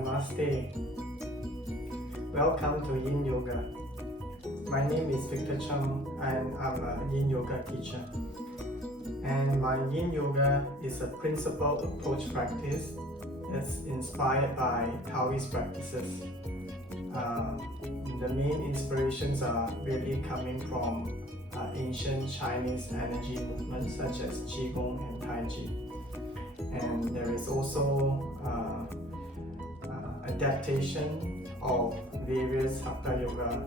Namaste. Welcome to Yin Yoga. My name is Victor Chng and I'm a Yin Yoga teacher. And my Yin Yoga is a principled approach practice that's inspired by Taoist practices. The main inspirations are really coming from ancient Chinese energy movements such as Qigong and Tai Chi. And there is also adaptation of various Hatha Yoga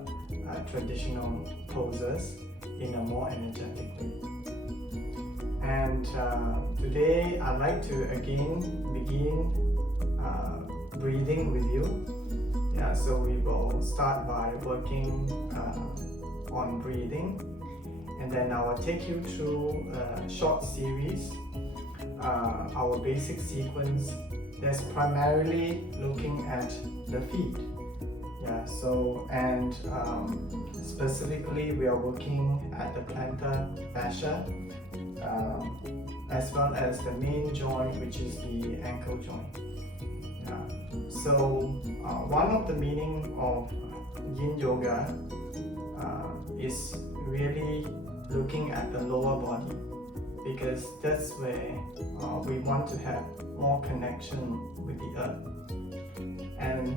traditional poses in a more energetic way. And today I'd like to again begin breathing with you. So we will start by working on breathing, and then I will take you through a short series, our basic sequence that's primarily looking at the feet. Specifically we are working at the plantar fascia as well as the main joint, which is the ankle joint. One of the meaning of Yin Yoga is really looking at the lower body, because that's where we want to have more connection with the earth. And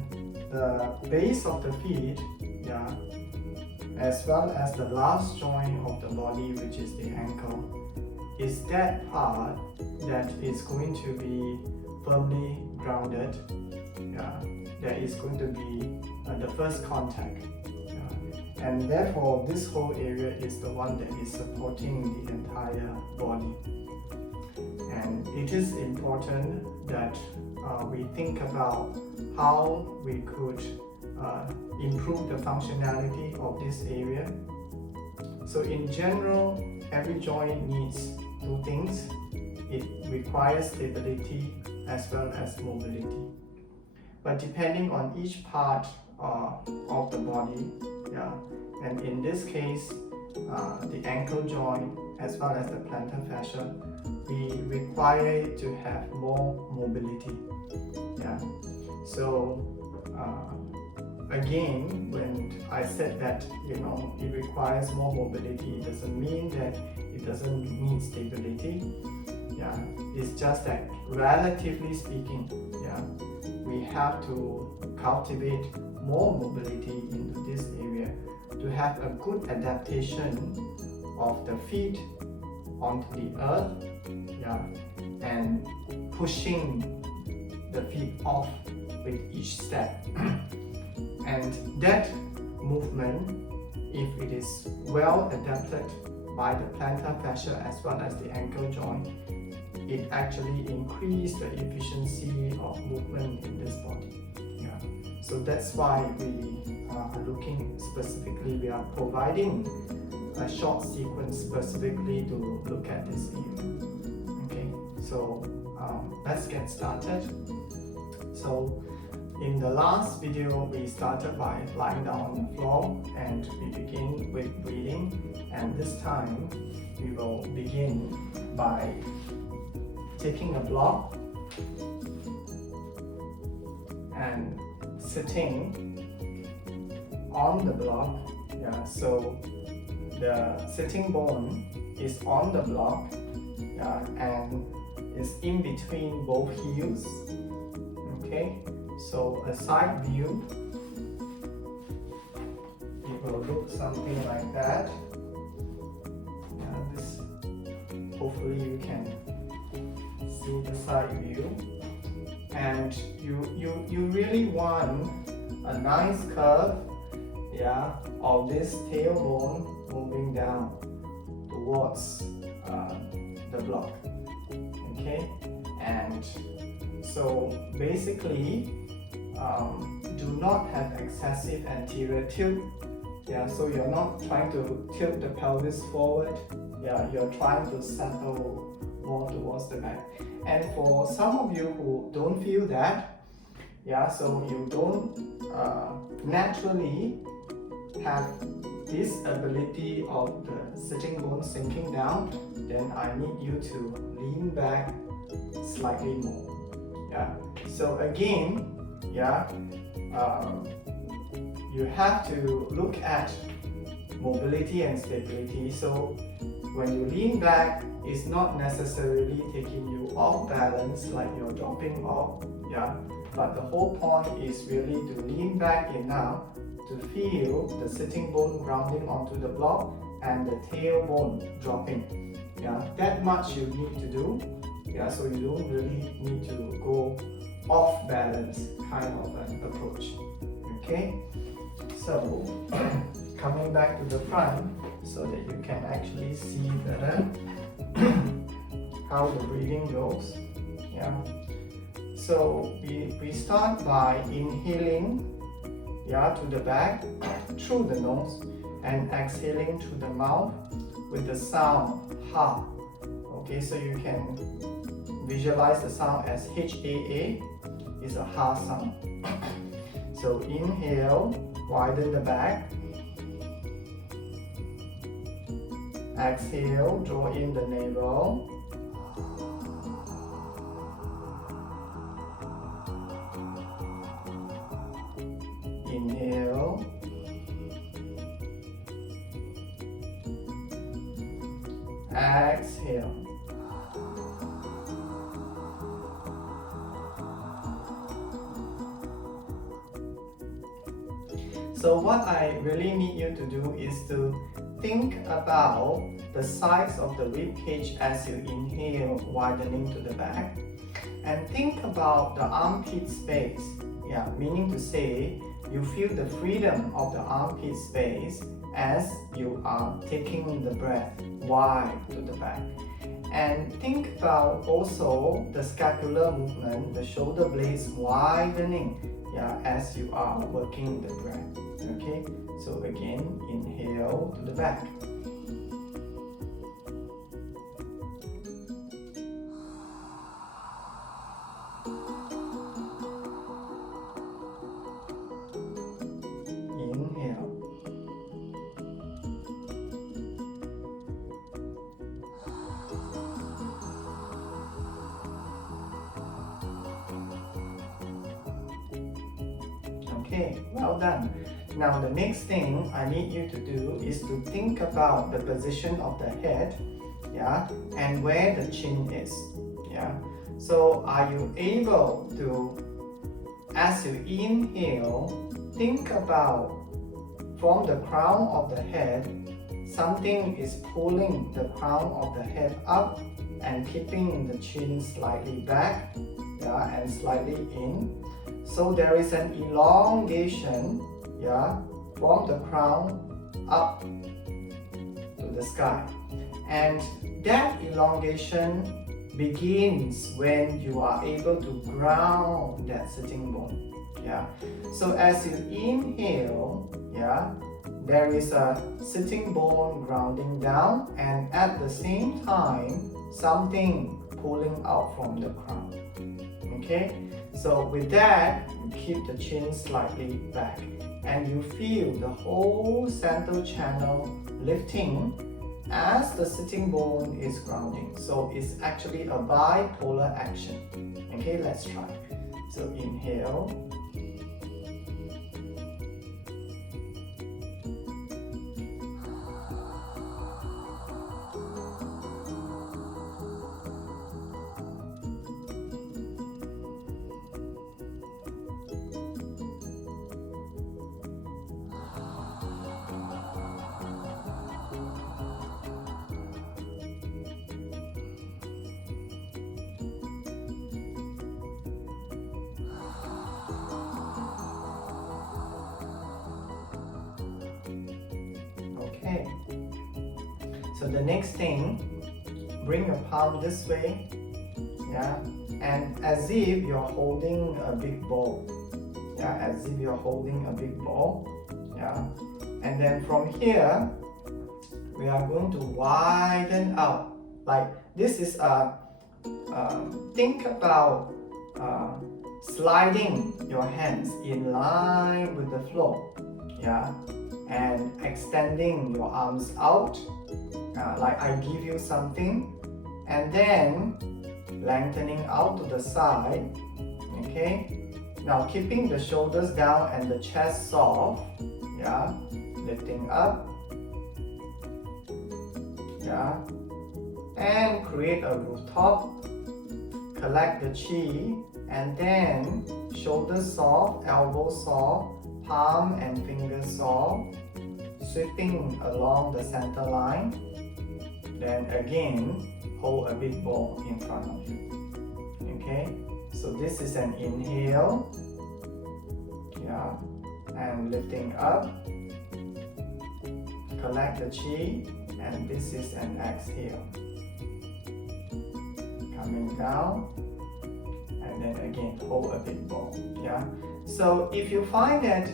the base of the feet, as well as the last joint of the body, which is the ankle, is that part that is going to be firmly grounded. That is going to be the first contact. And therefore this whole area is the one that is supporting the entire body. And it is important that we think about how we could improve the functionality of this area. So in general, every joint needs two things. It requires stability as well as mobility. But depending on each part of the body, and in this case, the ankle joint as well as the plantar fascia, we require it to have more mobility. So again, when I said that it requires more mobility, it doesn't mean that it doesn't need stability. It's just that relatively speaking, we have to cultivate more mobility into this area to have a good adaptation of the feet onto the earth, and pushing the feet off with each step. And that movement, if it is well adapted by the plantar fascia as well as the ankle joint, it actually increases the efficiency of movement in this body. So that's why we are looking specifically, we are providing a short sequence specifically to look at this area. Okay, so let's get started. So in the last video, we started by lying down on the floor and we begin with breathing. And this time, we will begin by taking a block and sitting on the block. So the sitting bone is on the block, and is in between both heels. Okay, so a side view, it will look something like that. This, hopefully you can see the side view. And you really want a nice curve, of this tailbone moving down towards the block. Okay, and so basically, do not have excessive anterior tilt. So you're not trying to tilt the pelvis forward. You're trying to settle more towards the back. And for some of you who don't feel that, so you don't naturally have this ability of the sitting bone sinking down, then I need you to lean back slightly more. So again, yeah, you have to look at mobility and stability. So when you lean back, it's not necessarily taking you off balance like you're dropping off, yeah, but the whole point is really to lean back enough to feel the sitting bone grounding onto the block and the tailbone dropping. Yeah, that much you need to do. Yeah, so you don't really need to go off balance kind of an approach. Okay, so coming back to the front so that you can actually see better how the breathing goes. Yeah, so we start by inhaling, yeah, to the back through the nose and exhaling through the mouth with the sound ha. Okay, so you can visualize the sound as HAA is a ha sound. So inhale, widen the back. Exhale, draw in the navel. Inhale. Exhale. So what I really need you to do is to think about the size of the rib cage as you inhale, widening to the back, and think about the armpit space. Yeah, meaning to say you feel the freedom of the armpit space as you are taking the breath wide to the back. And think about also the scapular movement, the shoulder blades widening, yeah, as you are working the breath. Okay, so again, inhale to the back. Inhale. Okay, well done. Now the next thing I need you to do is to think about the position of the head, yeah, and where the chin is, yeah. So are you able to, as you inhale, think about from the crown of the head, something is pulling the crown of the head up and keeping the chin slightly back, yeah, and slightly in. So there is an elongation, yeah, from the crown up to the sky, and that elongation begins when you are able to ground that sitting bone. Yeah, so as you inhale, yeah, there is a sitting bone grounding down, and at the same time something pulling out from the crown. Okay, so with that, you keep the chin slightly back, and you feel the whole central channel lifting as the sitting bone is grounding. So it's actually a bipolar action. Okay, let's try. So inhale. Okay, so the next thing, bring your palm this way, yeah, and as if you're holding a big ball, yeah, as if you're holding a big ball, yeah, and then from here, we are going to widen out, like this is think about sliding your hands in line with the floor, yeah, and extending your arms out, like I give you something, and then lengthening out to the side, okay, Now keeping the shoulders down and the chest soft, yeah, lifting up, yeah, and create a rooftop, collect the chi, and then shoulders soft, elbows soft, palm and fingers soft, sweeping along the center line. Then again, hold a big ball in front of you. Okay, so this is an inhale, yeah, and lifting up, collect the chi, and this is an exhale, coming down, and then again hold a big ball. Yeah, so if you find that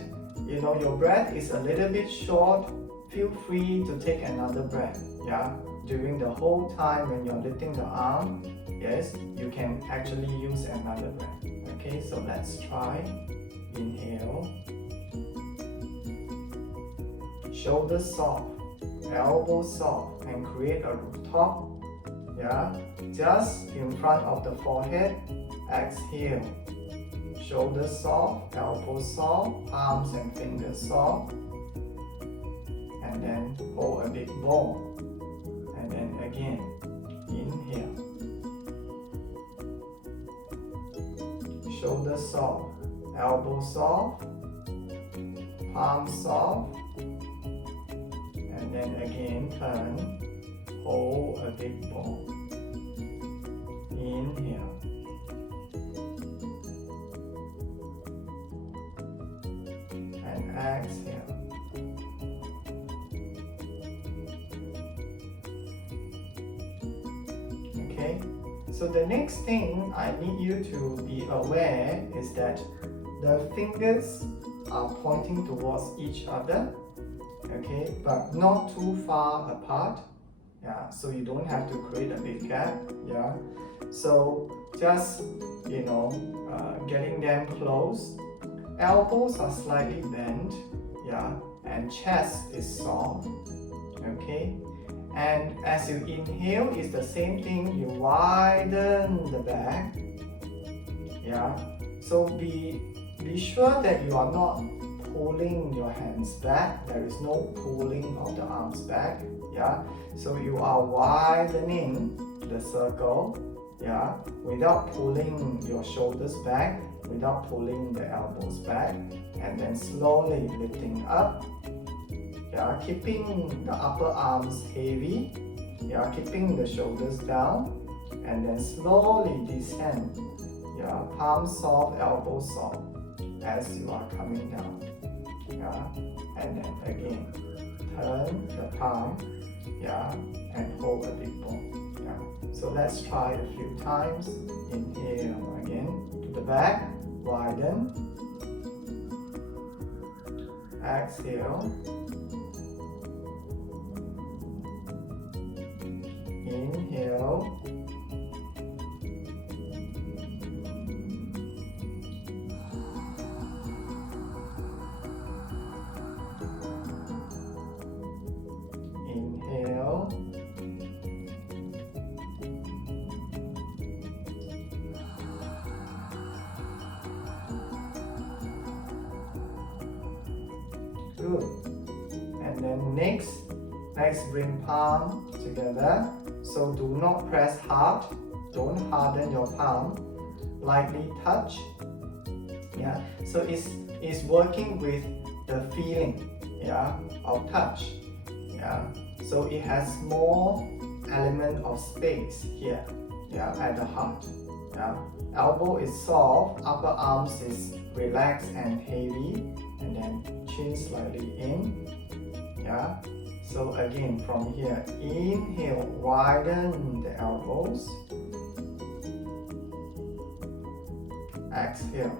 your breath is a little bit short, feel free to take another breath. Yeah, during the whole time when you're lifting the arm, yes, you can actually use another breath. Okay, so let's try. Inhale, shoulders soft, elbows soft, and create a rooftop, yeah, just in front of the forehead. Exhale, shoulders soft, elbows soft, palms and fingers soft, and then hold a big ball, and then again inhale, shoulders soft, elbows soft, palms soft, and then again turn, hold a big ball, inhale, and exhale. Okay, so the next thing I need you to be aware is that the fingers are pointing towards each other, okay, but not too far apart. Yeah, so you don't have to create a big gap. Yeah, so just getting them close. Elbows are slightly bent, yeah, and chest is soft. Okay, and as you inhale, it's the same thing. You widen the back. Yeah, so be sure that you are not pulling your hands back. There is no pulling of the arms back. Yeah, so you are widening the circle, yeah, without pulling your shoulders back, without pulling the elbows back, and then slowly lifting up, yeah, keeping the upper arms heavy, yeah, keeping the shoulders down, and then slowly descend, yeah, palms soft, elbows soft, as you are coming down, yeah, and then again turn the palm, yeah, and hold a big ball. Yeah. So let's try a few times. Inhale again to the back, widen. Exhale. Inhale. Inhale. Good. And then next bring palm together. So do not press hard. Don't harden your palm. Lightly touch. Yeah. So it's working with the feeling, yeah, of touch. Yeah. So it has more element of space here, yeah, at the heart. Yeah. Elbow is soft, upper arms is relaxed and heavy, and then chin slightly in. Yeah. So again from here, inhale, widen the elbows. Exhale.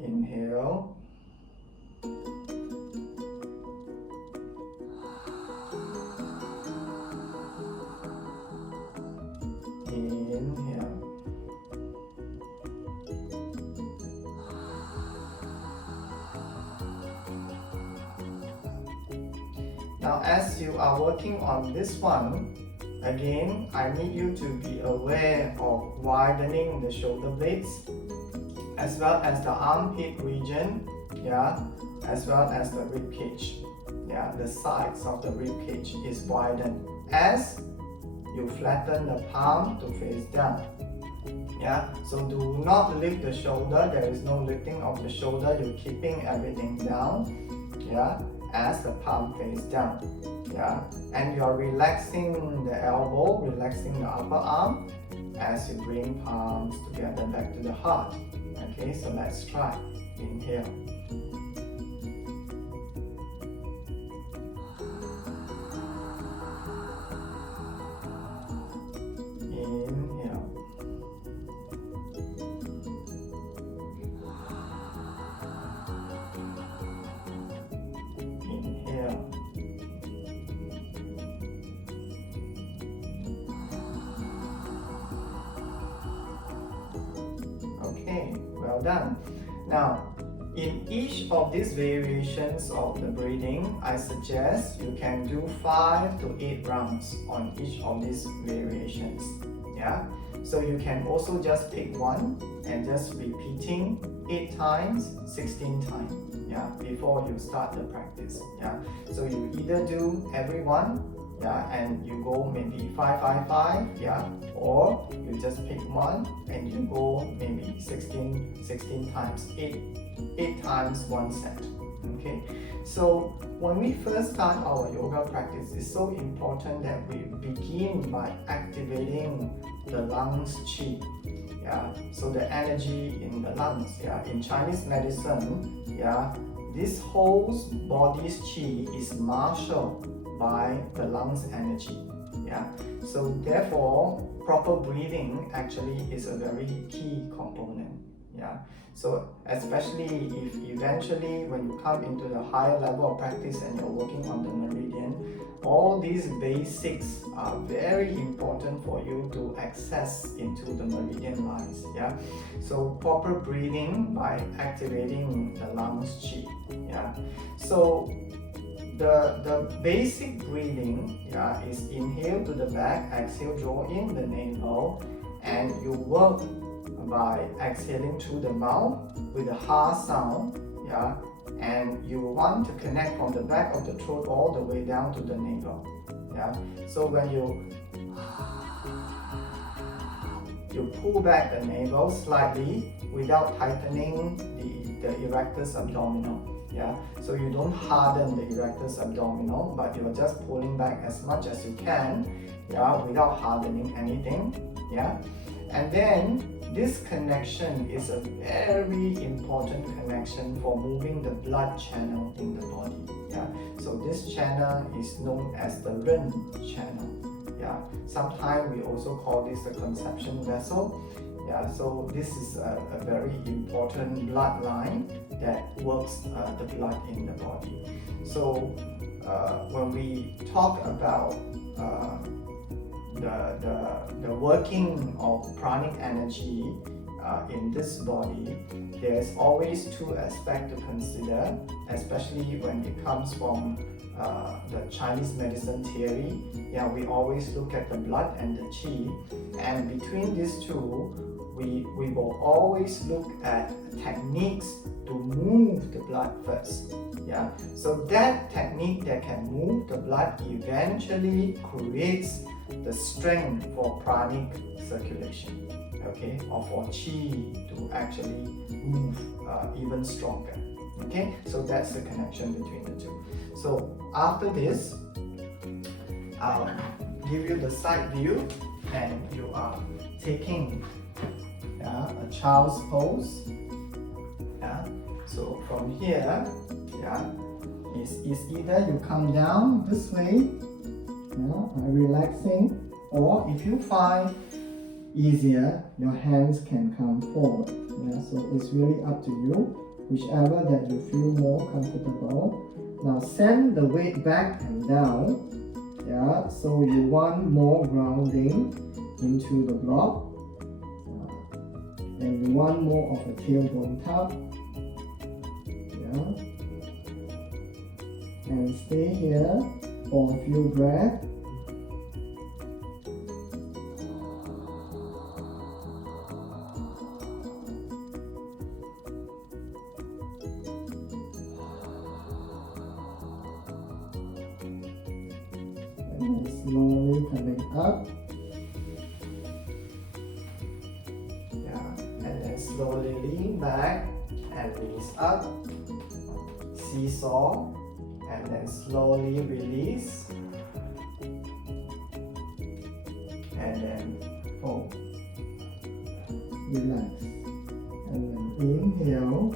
Inhale. Inhale. Now as you are working on this one, again, I need you to be aware of widening the shoulder blades, as well as the armpit region, yeah, as well as the rib cage. Yeah, the sides of the rib cage is widened as you flatten the palm to face down. Yeah, so do not lift the shoulder. There is no lifting of the shoulder. You're keeping everything down. Yeah, as the palm face down. Yeah, and you're relaxing the elbow, relaxing the upper arm as you bring palms together back to the heart. Okay, so let's try. Inhale. Inhale. Inhale. Okay, well done. Now, in each of these variations of the breathing, I suggest you can do 5 to 8 rounds on each of these variations. Yeah, so you can also just pick one and just repeating 8 times, 16 times. Yeah, before you start the practice. Yeah, so you either do every one, yeah, and you go maybe 5, 5, 5, yeah, or you just pick one and you go maybe 16 times, 8 times one set. Okay, so when we first start our yoga practice, it's so important that we begin by activating the lungs qi. Yeah, so the energy in the lungs. Yeah, in Chinese medicine, yeah, this whole body's qi is marshaled by the lungs energy. Yeah, so therefore proper breathing actually is a very key component. Yeah, so especially if eventually when you come into the higher level of practice and you're working on the meridian, all these basics are very important for you to access into the meridian lines. Yeah, so proper breathing by activating the lungs qi. Yeah, so the basic breathing, yeah, is inhale to the back, exhale, draw in the navel, and you work by exhaling through the mouth with a ha sound, yeah, and you want to connect from the back of the throat all the way down to the navel. Yeah, so when you pull back the navel slightly without tightening the erectus abdominal. Yeah, so you don't harden the erectus abdominal, but you're just pulling back as much as you can, yeah, without hardening anything. Yeah, and then this connection is a very important connection for moving the blood channel in the body. Yeah, so this channel is known as the Ren channel. Yeah, sometimes we also call this the conception vessel. Yeah, so this is a very important bloodline that works the blood in the body. So when we talk about the working of pranic energy in this body, there's always 2 aspects to consider, especially when it comes from the Chinese medicine theory. Yeah, we always look at the blood and the qi, and between these two, we will always look at techniques to move the blood first. Yeah, so that technique that can move the blood eventually creates the strength for pranic circulation, okay, or for qi to actually move even stronger. Okay, so that's the connection between the two. So after this, I'll give you the side view, and you are taking a child's pose. Yeah, so from here, yeah, is either you come down this way, relaxing, or if you find easier, your hands can come forward. Yeah, so it's really up to you, whichever that you feel more comfortable. Now send the weight back and down. Yeah, so you want more grounding into the block, and you want more of a tailbone tuck. Yeah, and stay here for a few breaths. and then slowly coming up. Yeah, and then slowly lean back and knees up. Seesaw, and then slowly release. And then fold. Relax. And then inhale.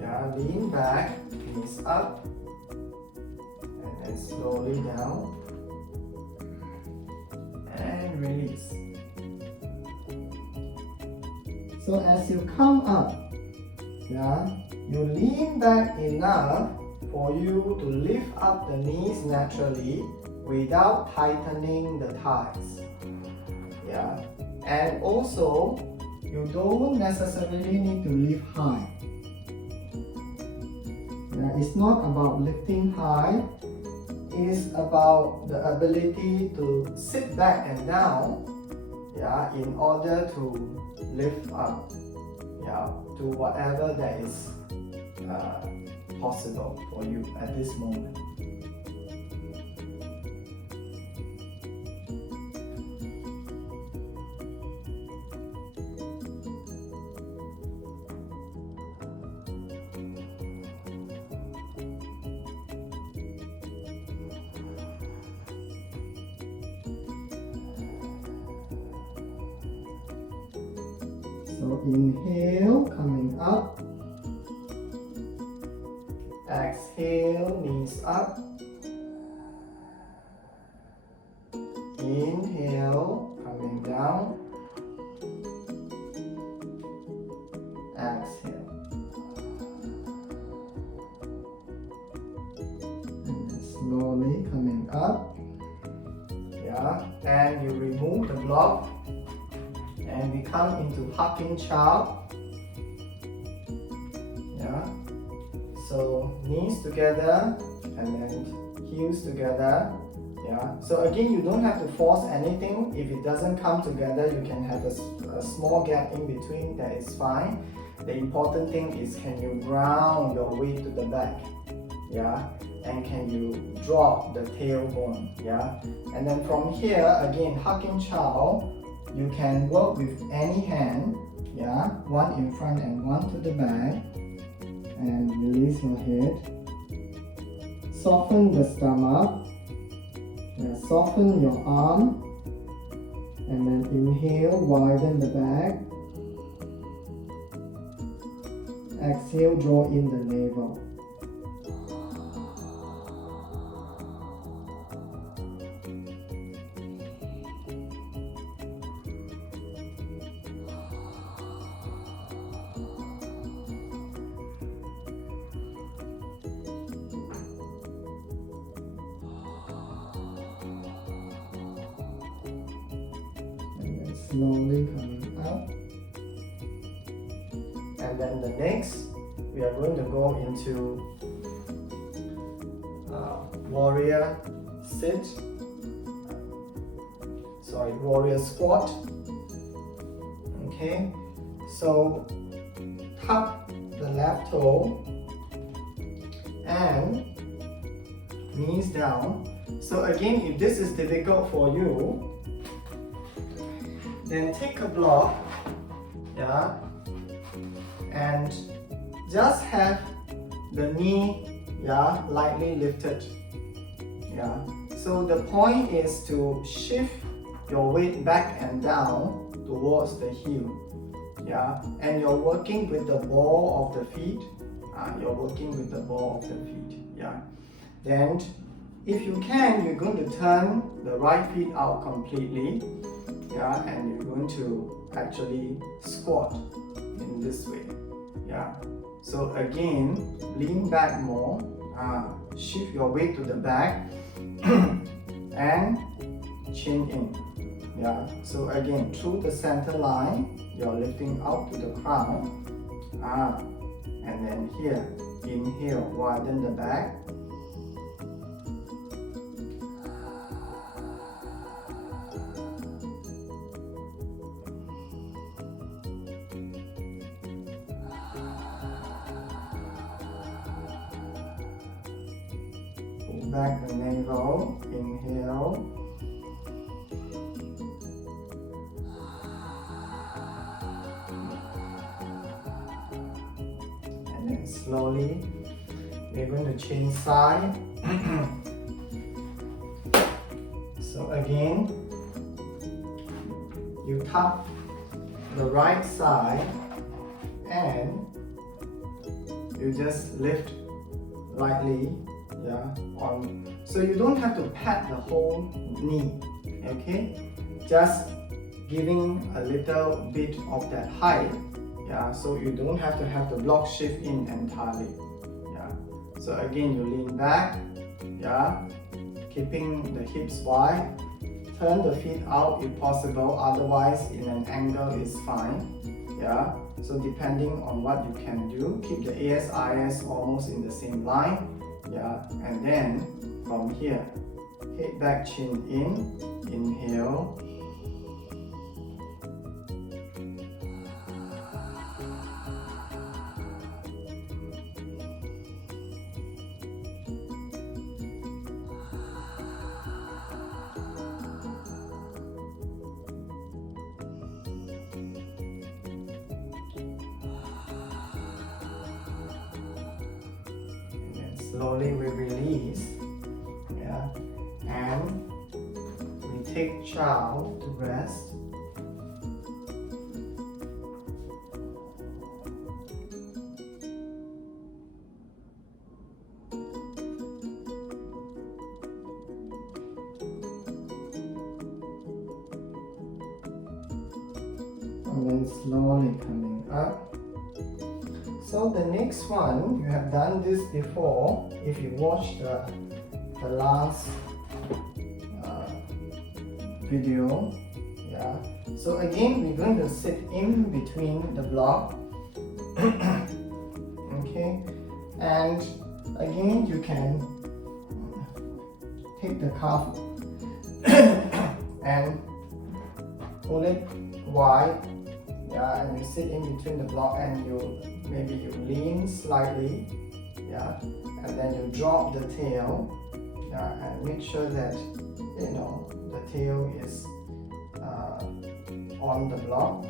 Yeah, lean back, knees up. And then slowly down. And release. So as you come up, yeah, you lean back enough for you to lift up the knees naturally without tightening the thighs. Yeah, and also you don't necessarily need to lift high. Yeah, it's not about lifting high, it's about the ability to sit back and down, yeah, in order to lift up, yeah, to whatever that is possible for you at this moment. So inhale, coming up. Exhale, knees up. Inhale, coming down. Exhale. And then slowly coming up. Yeah, and you remove the block and we come into hugging child. Yeah, so knees together and then heels together. Yeah, so again, you don't have to force anything. If it doesn't come together, you can have a small gap in between. That is fine. The important thing is, can you ground your weight to the back? Yeah, and can you drop the tailbone? Yeah, and then from here again, hugging child. You can work with any hand, yeah, one in front and one to the back, and release your head. Soften the stomach, yeah, soften your arm, and then inhale, widen the back. Exhale, draw in the navel. Slowly coming up. And then the next, we are going to go into warrior sit. Warrior squat. Okay, so tuck the left toe and knees down. So again, if this is difficult for you, then take a block, yeah, and just have the knee, yeah, lightly lifted, yeah. So the point is to shift your weight back and down towards the heel, yeah, and you're working with the ball of the feet. You're working with the ball of the feet, yeah. Then, if you can, you're going to turn the right feet out completely. Yeah, and you're going to actually squat in this way. Yeah, so again, lean back more, shift your weight to the back and chin in. Yeah, so again, through the center line, you're lifting out to the crown. And then here, inhale, widen the back. back the navel, inhale. And then slowly, we're going to change side. So again, you tap the right side and you just lift lightly, yeah, on. So you don't have to pat the whole knee, okay? Just giving a little bit of that height, yeah, so you don't have to have the block shift in entirely, yeah. So again, you lean back, yeah, keeping the hips wide. Turn the feet out if possible, otherwise in an angle is fine, yeah. So depending on what you can do, keep the ASIS almost in the same line, yeah. And then from here, head back, chin in, inhale. Slowly we release, yeah, and we take chow to rest. And then slowly coming up. So the next one, you have done this before, if you watch the last video, yeah. So again, we're going to sit in between the block, okay, and again, you can take the calf and pull it wide, yeah, and you sit in between the block and maybe you lean slightly, yeah, and then you drop the tail, yeah, and make sure that the tail is on the block,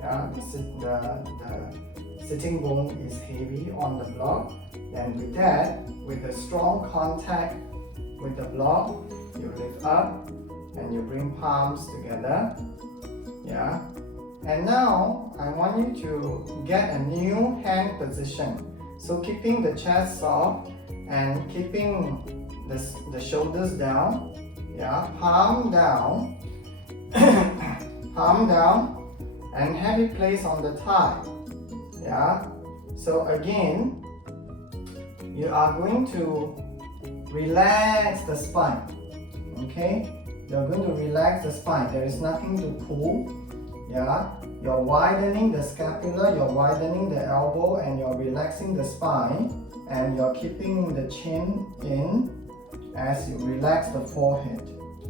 yeah, the sitting bone is heavy on the block. And with that, with the strong contact with the block, you lift up and you bring palms together, yeah. And now I want you to get a new hand position. So keeping the chest soft and keeping the shoulders down, yeah, palm down, palm down, and have it placed on the thigh, yeah. So again, you are going to relax the spine, okay. You're going to relax the spine. There is nothing to pull. Yeah, you're widening the scapula, you're widening the elbow, and you're relaxing the spine, and you're keeping the chin in as you relax the forehead.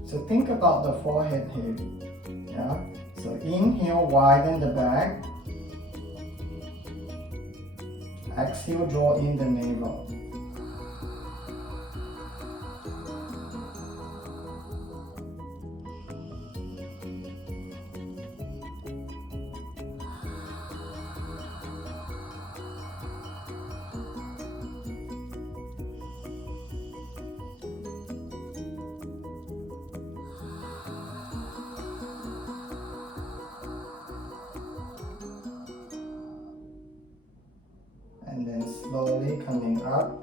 So think about the forehead heavy. Yeah, so inhale, widen the back. Exhale, draw in the navel. And then slowly coming up,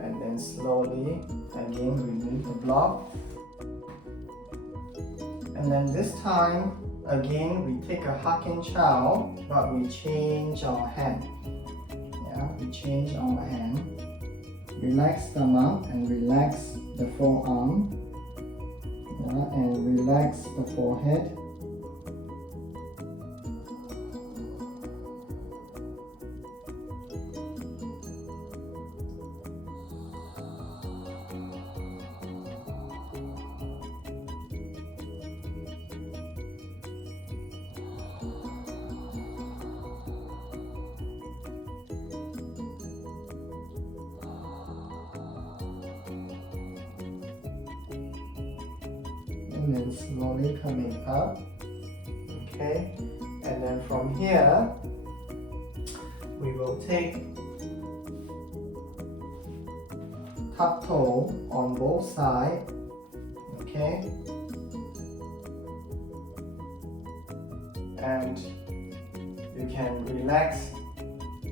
and then slowly again remove the block, and then this time again we take a hak in chow, but we change our hand. Yeah, we change our hand. Relax stomach and relax the forearm, yeah, and relax the forehead. and then slowly coming up. Okay, and then from here we will take tuck toe on both sides. Okay, and you can relax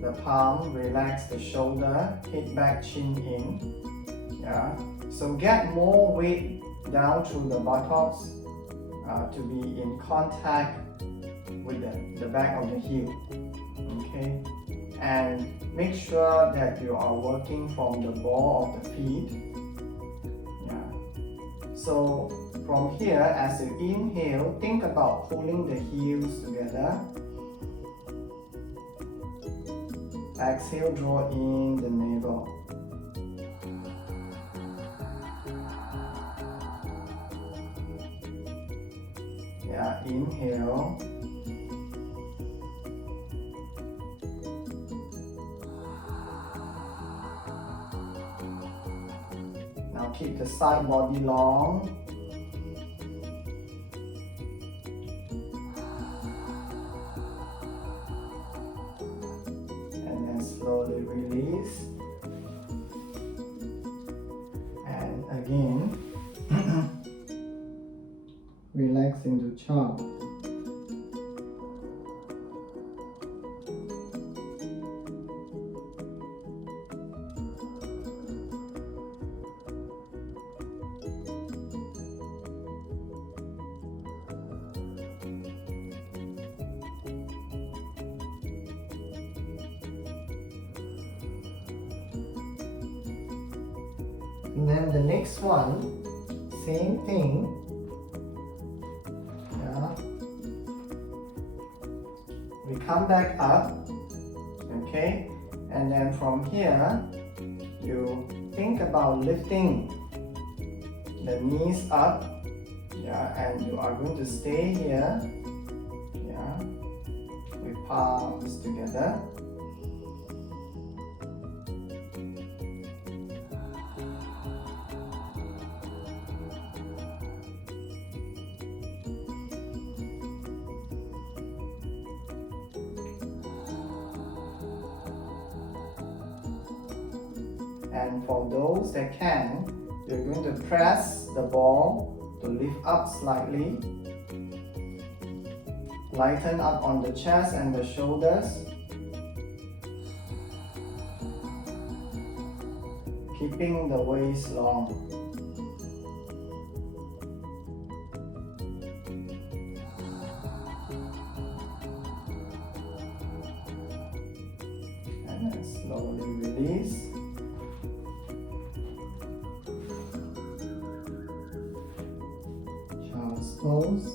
the palm, relax the shoulder, hip back, chin in. Yeah, so get more weight down through the buttocks to be in contact with the back of the heel. Okay, and make sure that you are working from the ball of the feet. Yeah, so from here, as you inhale, think about pulling the heels together. Exhale, draw in the navel. Yeah, inhale. Now keep the side body long. And then slowly release. And again, relax into child. And then the next one, same thing. Yeah. We come back up, okay? And then from here, you think about lifting the knees up, yeah, and you are going to stay here, yeah, with palms together. And for those that can, you're going to press the ball to lift up slightly. Lighten up on the chest and the shoulders. Keeping the waist long. And then slowly release. Child's pose.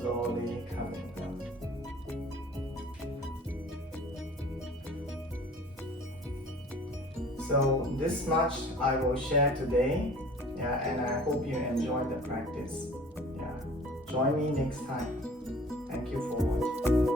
Slowly coming down. So this much I will share today, yeah, and I hope you enjoy the practice. Yeah, join me next time. Thank you for watching.